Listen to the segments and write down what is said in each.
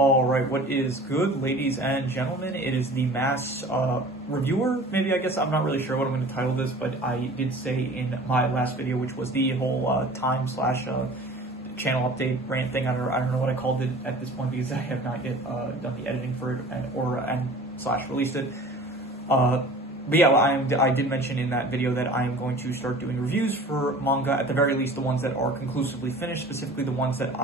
All right, what is good, ladies and gentlemen? It is the mass reviewer, maybe, I guess. I'm not really sure what I'm going to title this, but I did say in my last video, which was the whole time slash channel update rant thing. I don't know what I called it at this point because I have not yet done the editing for it and slash released it. But yeah, I did mention in that video that I am going to start doing reviews for manga, at the very least the ones that are conclusively finished, specifically the ones that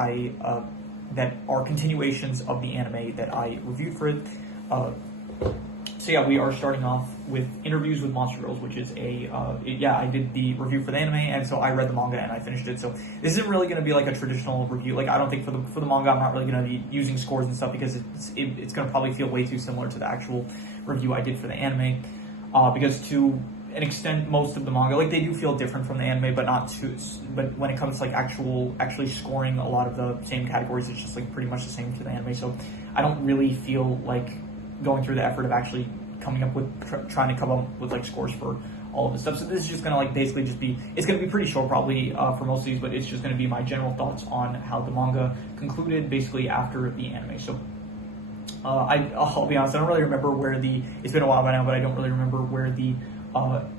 that are continuations of the anime that I reviewed for it. So yeah, we are starting off with Interviews with Monster Girls, which is I did the review for the anime, and so I read the manga and I finished it. So this isn't really going to be like a traditional review. Like, I don't think for the manga I'm not really going to be using scores and stuff because it's going to probably feel way too similar to the actual review I did for the anime. Because to an extent, most of the manga, like, they do feel different from the anime, but not too. But when it comes to like actually scoring a lot of the same categories, it's just like pretty much the same to the anime. So I don't really feel like going through the effort of actually coming up with trying to come up with like scores for all of this stuff. So this is just gonna like basically just be, it's gonna be pretty short probably for most of these, but it's just gonna be my general thoughts on how the manga concluded basically after the anime. So I'll be honest, I don't really remember where it's been a while by now, but I don't really remember where the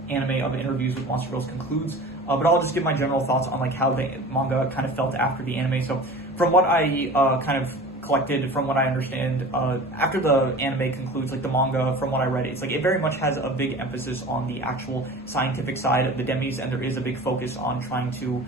anime of Interviews with Monster Girls concludes. But I'll just give my general thoughts on like how the manga kind of felt after the anime. So from what I kind of collected, from what I understand, after the anime concludes, like the manga, from what I read, it's like it very much has a big emphasis on the actual scientific side of the demis, and there is a big focus on trying to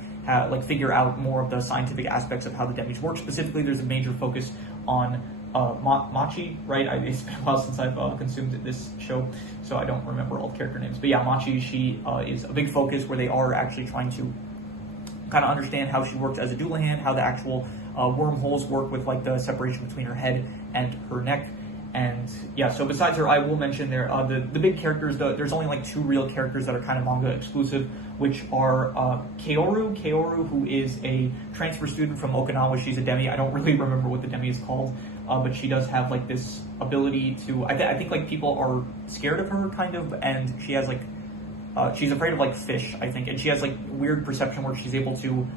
figure out more of the scientific aspects of how the demis work. Specifically, there's a major focus on Machi, right? It's been a while since I've consumed this show, so I don't remember all the character names. But yeah, Machi, she is a big focus where they are actually trying to kind of understand how she works as a Doulahan, how the actual wormholes work with like the separation between her head and her neck. And yeah, so besides her, I will mention there the big characters. There's only like two real characters that are kind of manga exclusive, which are Kaoru, who is a transfer student from Okinawa. She's a demi. I don't really remember what the demi is called, but she does have like this ability to. I think like people are scared of her kind of, and she has like she's afraid of like fish, I think, and she has like weird perception where she's able to.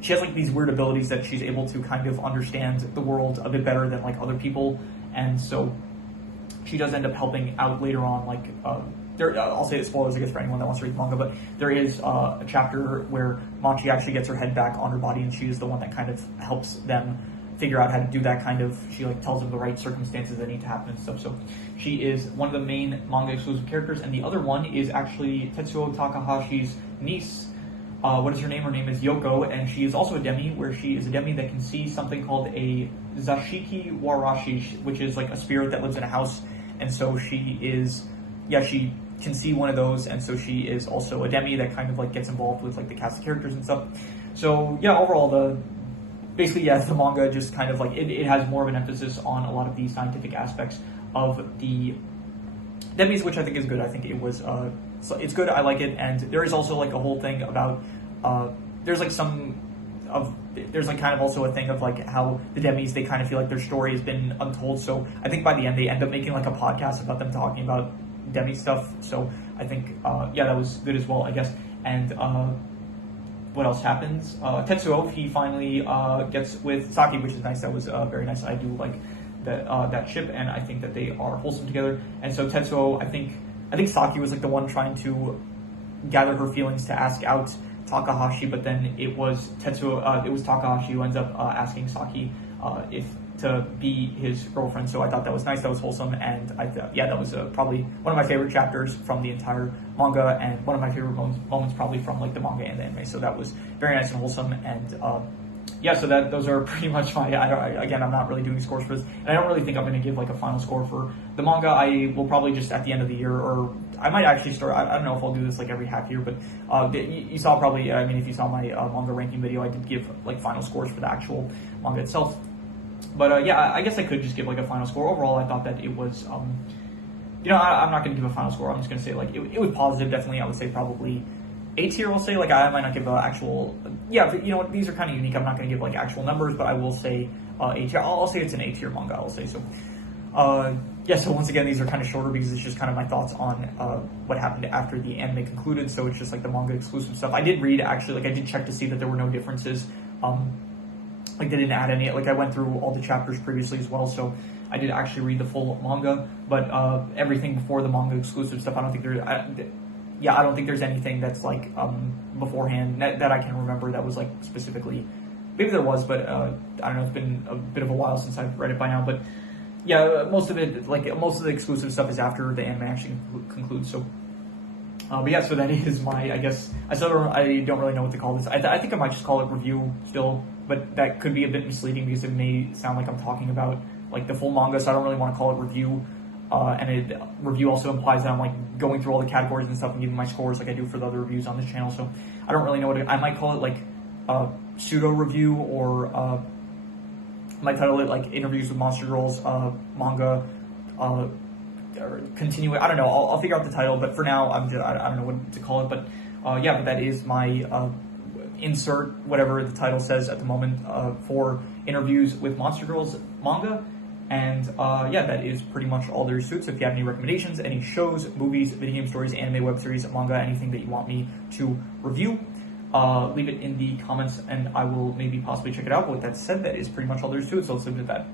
She has like these weird abilities that she's able to kind of understand the world a bit better than like other people. And so she does end up helping out later on, like, I'll say the spoilers, I guess, for anyone that wants to read the manga, but there is a chapter where Machi actually gets her head back on her body, and she is the one that kind of helps them figure out how to do that kind of, she like tells them the right circumstances that need to happen and stuff. So she is one of the main manga exclusive characters, and the other one is actually Tetsuo Takahashi's niece. What is her name? Her name is Yoko, and she is also a demi, where she is a demi that can see something called a Zashiki Warashi, which is like a spirit that lives in a house. And so she can see one of those, and so she is also a demi that kind of like gets involved with like the cast of characters and stuff. So yeah, overall the manga just kind of like it has more of an emphasis on a lot of the scientific aspects of the demis, which I think is good. I think it was so it's good. I like it, and there is also like a whole thing about there's kind of also a thing of like how the demis, they kind of feel like their story has been untold. So I think by the end they end up making like a podcast about them talking about demi stuff. So I think that was good as well, I guess. And what else happens? Tetsuo, he finally gets with Saki, which is nice. That was very nice. I do like that ship, and I think that they are wholesome together. And so Tetsuo, I think Saki was like the one trying to gather her feelings to ask out Takahashi, but then it was Tetsuo, it was Takahashi who ends up asking Saki if to be his girlfriend. So I thought that was nice, that was wholesome, and I thought, that was probably one of my favorite chapters from the entire manga, and one of my favorite moments probably from like the manga and the anime. So that was very nice and wholesome, and so those are pretty much my. I'm not really doing scores for this, and I don't really think I'm going to give like a final score for the manga. I will probably just at the end of the year, or I might actually start. I don't know if I'll do this like every half year, but you saw probably. I mean, if you saw my manga ranking video, I did give like final scores for the actual manga itself. But I guess I could just give like a final score. Overall, I thought that it was. I'm not going to give a final score. I'm just going to say like it was positive. Definitely, I would say probably A tier. I'll say like I might not give an actual. These are kind of unique. I'm not going to give like actual numbers, but I will say A tier. I'll say it's an A tier manga. I'll say so. So once again, these are kind of shorter because it's just kind of my thoughts on what happened after the anime concluded. So it's just like the manga exclusive stuff. I did read actually, like I did check to see that there were no differences like they didn't add any, like I went through all the chapters previously as well, so I did actually read the full manga, but everything before the manga exclusive stuff, I don't think I don't think there's anything that's like beforehand that I can remember that was like specifically, maybe there was, but I don't know, it's been a bit of a while since I've read it by now, but yeah, most of the exclusive stuff is after the anime actually concludes, so but yeah, so that is my, I guess, I don't really know what to call this. I think I might just call it review still, but that could be a bit misleading because it may sound like I'm talking about like the full manga, so I don't really want to call it review. Review also implies that I'm like going through all the categories and stuff and giving my scores like I do for the other reviews on this channel. So I don't really know I might call it like pseudo review, or I might title it like interviews with Monster Girls manga. Or continue. I don't know. I'll figure out the title, but for now, I don't know what to call it. But yeah, but that is my insert whatever the title says at the moment for interviews with Monster Girls manga. And yeah, that is pretty much all there is to it. So if you have any recommendations, any shows, movies, video game stories, anime, web series, manga, anything that you want me to review, leave it in the comments and I will maybe possibly check it out. But with that said, that is pretty much all there is to it. So let's leave it at that.